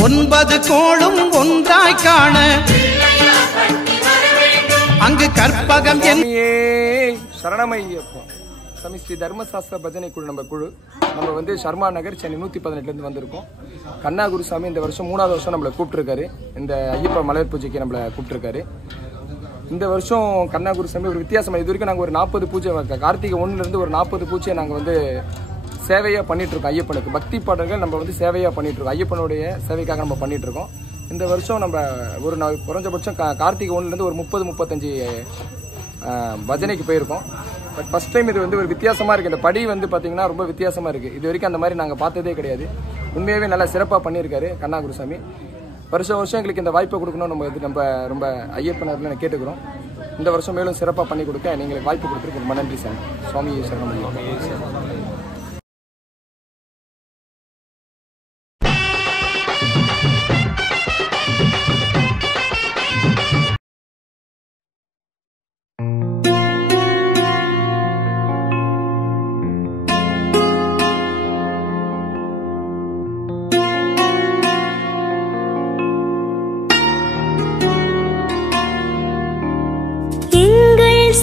9 கோளும் ஒன்றாய் காண அங்கு கற்பகம் சரணமையப்போ சாமி ஸ்ரீ தர்மசாஸ்திர பஜனை குழு நம்ம வந்து சர்மா நகர் சென்னை 118 வந்திருக்கோம். கண்ணா குருசாமி இந்த வருஷம் 3வது வருஷம் நம்மளை கூப்பிட்டுருக்காரு. இந்த ஐயப்ப மலர் பூஜைக்கு நம்மளை கூப்பிட்டுருக்காரு. இந்த வருஷம் கண்ணா குருசாமி ஒரு வித்தியாசமாக இது வரைக்கும் நாங்கள் ஒரு 40 பூஜை கார்த்திகை 1லேருந்து ஒரு 40 பூஜையை நாங்கள் வந்து சேவையாக பண்ணிகிட்ருக்கோம். ஐயப்பனுக்கு பக்தி பாடல்கள் நம்ம வந்து சேவையாக பண்ணிகிட்ருக்கோம். ஐயப்பனுடைய சேவைக்காக நம்ம பண்ணிகிட்ருக்கோம். இந்த வருஷம் நம்ம ஒரு குறைஞ்சபட்சம் கார்த்திகை 1லேருந்து ஒரு 30-35 பஜனைக்கு போயிருக்கோம். பட் ஃபஸ்ட் டைம் இது வந்து ஒரு வித்தியாசமாக இருக்குது. இந்த படி வந்து பார்த்திங்கன்னா ரொம்ப வித்தியாசமாக இருக்குது. இது வரைக்கும் அந்த மாதிரி நாங்கள் பார்த்ததே கிடையாது. உண்மையாகவே நல்லா சிறப்பாக பண்ணியிருக்காரு கண்ணா குருசாமி. வருஷம் எங்களுக்கு இந்த வாய்ப்பை கொடுக்கணும். நம்ம ரொம்ப ஐயப்பனர்ல கேட்டுக்கிறோம். இந்த வருஷம் மேலும் சிறப்பாக பண்ணி கொடுக்க நீங்களுக்கு வாய்ப்பு கொடுத்துருக்கு ரொம்ப நன்றி சார். சுவாமி சரணம்.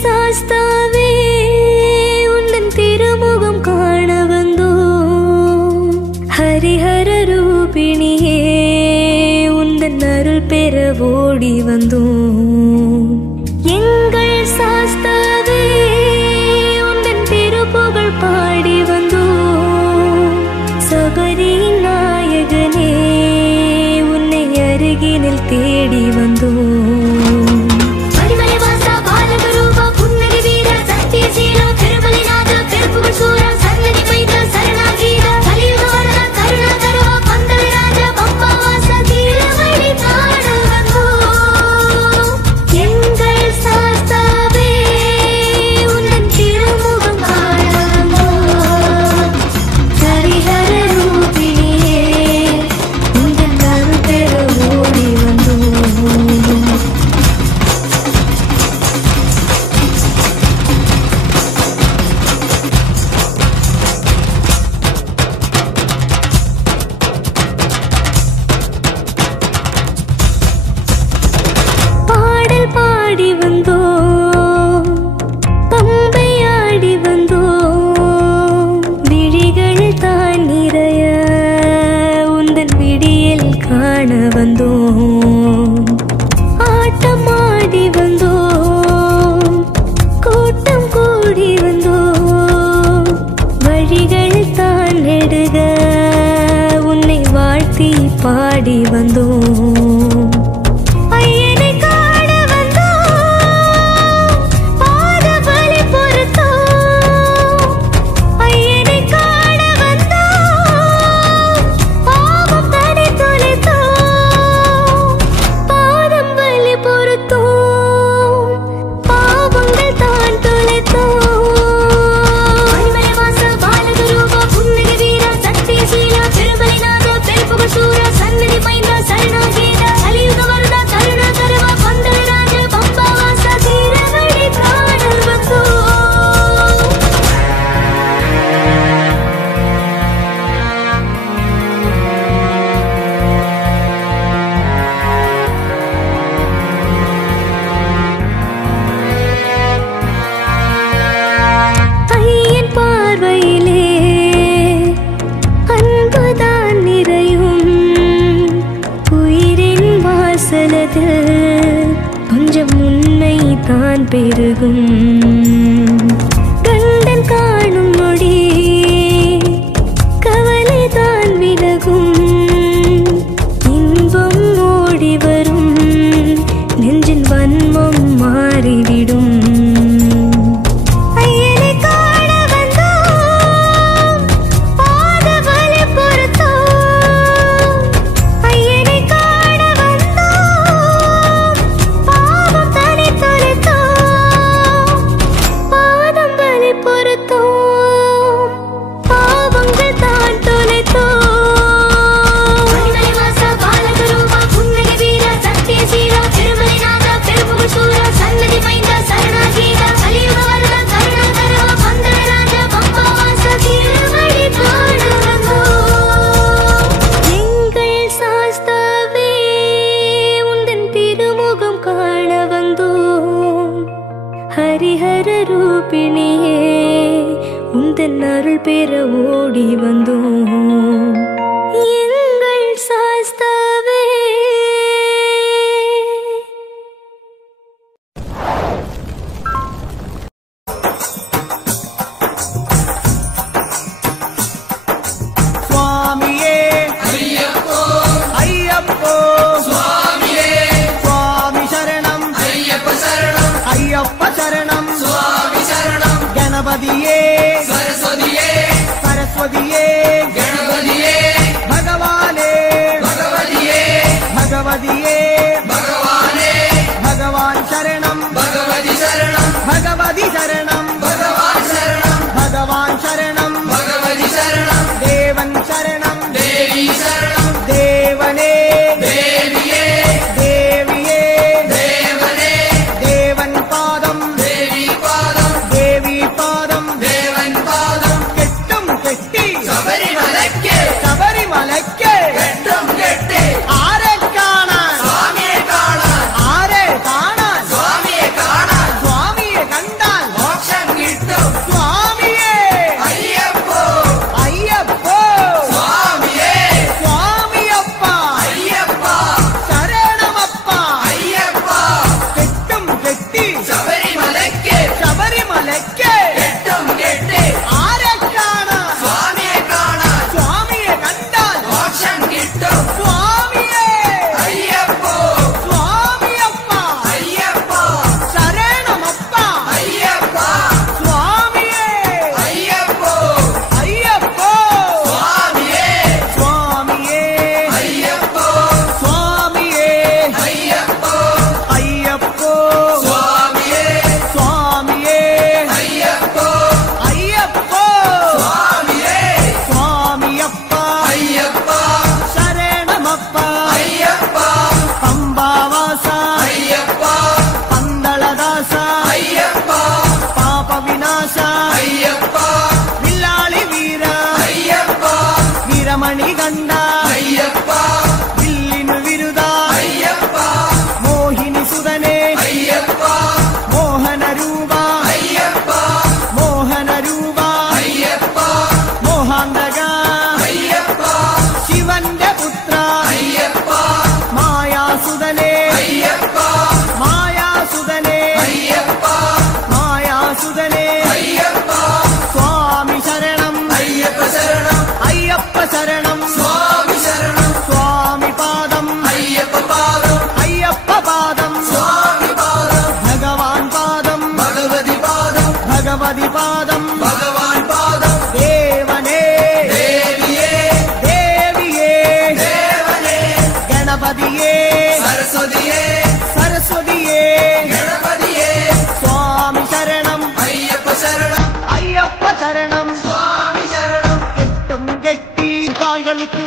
சாஸ்தாவே உந்தன் திருமுகம் காண வந்தோம். ஹரிஹர ரூபிணியே உந்தன் அருள் பெற ஓடி வந்தோம். எங்கள் சாஸ்தாவே உந்தன் திருப்புகழ் பாடி வந்தோம். சபரி நாயகனே உன்னை அருகினில் தேடி வந்தோம். ஆட்டமாடி வந்தோம், கூட்டம் கூடி வந்தோம். வழிகள் தான் நெடுக உன்னை வாழ்த்தி பாடி வந்தோம். கொஞ்சம் உன்னை தான் பெருகும் கண்டன் காணும் நொடி கவலை தான் விலகும். இன்பம் ஓடி வரும் நெஞ்சின் வன்மம் மாறிவிடும். உந்தன் அருள் பெற ஓடி வந்தோம் எங்கள் சாஸ்தாவே. சுவாமியே ஐயப்போ ஐயப்போ சுவாமியே சுவாமி சரணம் ஐயப்ப சரணம் ஐயப்ப சரணம் சுவாமி சரணம் கணபதியே சரஸ்வதியே சரஸ்வதியே கணபதியே பகவானே பகவதியே பகவதியே பகவானே பகவான் சரணம் பகவதி சரணம் பகவதி சரணம் பகவான் சரணம் பகவான் சரணம் பகவதி சரணம் தேவன் சரணம் தேவி சரணம் தேவனே தேவியே தேவியே தேவனே தேவன் பாதம் தேவி பாதம் தேவி பாதம் தேவன் பாதம் கெட்டும் கெட்டி சபரிமலைக்கே சபரிமலைக்கே கெட்டும் கெட்டி ஆரே காணான் சுவாமியே காணான் ஆரே காணான் சுவாமியே காணான் சுவாமியே கண்டான் மோட்சம் கிட்டும் சுவாமியே ஐயப்போ ஐயப்போ சுவாமியே சுவாமியப்பா ஐயப்பா சரணமப்பா ஐயப்பா கெட்டும் கெட்டி சபரிமலைக்கே சபரிமலைக்கே கெட்டும் கெட்டி ஆரே காணான் சுவாமியே காணான் சுவாமியே கண்டான் மோட்சம் கிட்டும் சுவாமியே ஐயப்போ சுவாமியப்பா ஐயப்பா சரணமப்பா ஐயப்பா சுவாமியே ஐயப்போ ஐயப்போ சுவாமியே சுவாமியே ஐயப்போ சுவாமியே ஐயப்போ ஐயப்போ சுவாமியே சுவாமியே ஐயப்போ ஐயப்போ சுவாமியே சுவாமியப்பா ஐயப்பா சரணமப்பா ஐயப்பா பம்பாவாசா ஐயப்பா பந்தளதாசா ஐயப்பா பாப விநாசா ஐயப்பா வில்லாளி வீரா ஐயப்பா வீரமணி கண்டா ஐயப்பா வில்லினு விருதா ஐயப்பா மோகினி சுதனே ஐயப்பா மோகன ரூபா ஐயப்பா மோகன ரூபா ஐயப்பா மோகாந்தகா ஐயப்பா சிவന്റെ പുത്ര ஐயப்பா மாயாசுதனே ஐயப்பா மாயாசுதனே ஐயப்பா மாயாசுதனே ஐயப்பா சுவாமி சரணம் ஐயப்ப சரணம் ஐயப்ப சரணம் சுவாமி சரணம் சுவாமி பாதம் ஐயப்ப பாதம் ஐயப்ப பாதம் சுவாமி பாதம் பகவான் பாதம் பகவதி பாதம் பகவதி பாதம் பகவான் பாதம் தேவனே தேவியே தேவியே தேவனே கணபதியே சரஸ்வதியே சரஸ்வதியே கணபதியே சுவாமி சரணம் ஐயப்ப சரணம் ஐயப்ப சரணம் சுவாமி சரணம் கெட்டும் கெட்டி காய்களுக்கு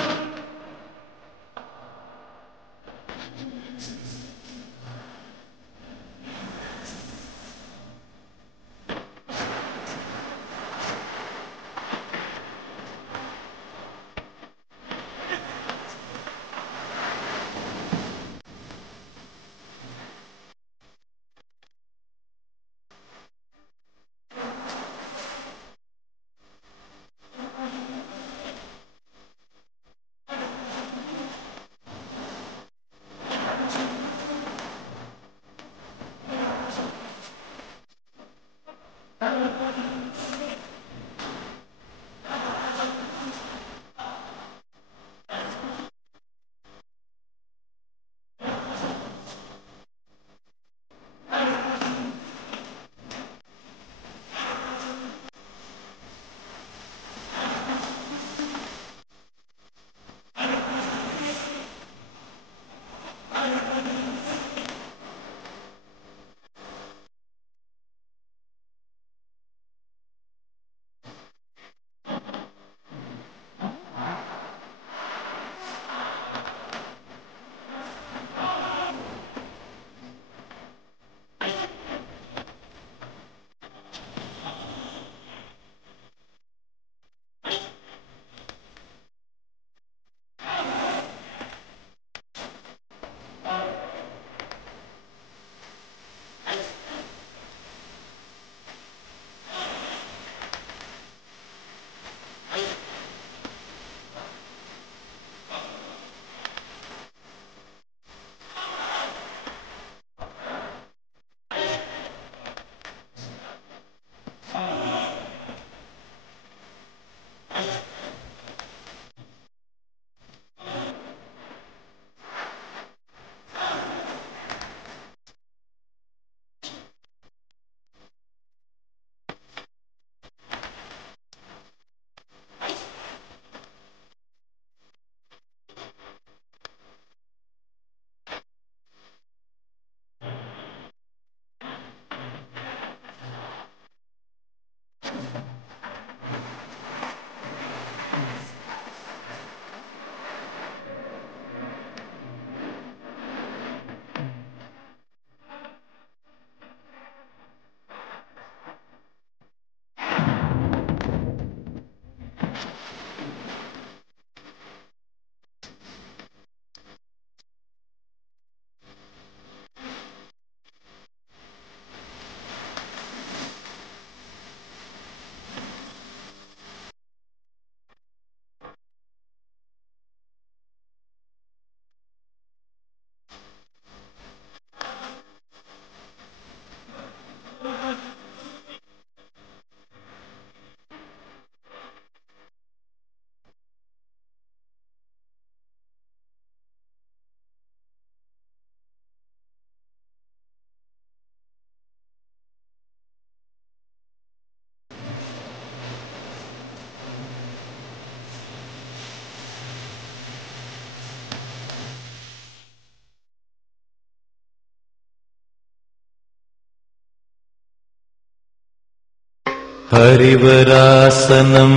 ഹരിവരാസനം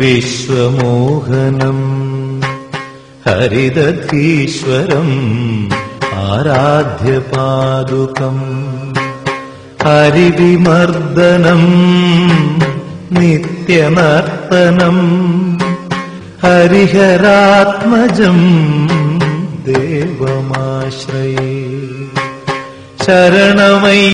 വിശ്വമോഹനം ഹരിദധീശ്വരം ആരാധ്യപാദുകം ഹരിവിമർദ്ദനം നിത്യനർത്തനം ഹരിഹരാത്മജം ദേവമാശ്രയേ ശരണമയ്യ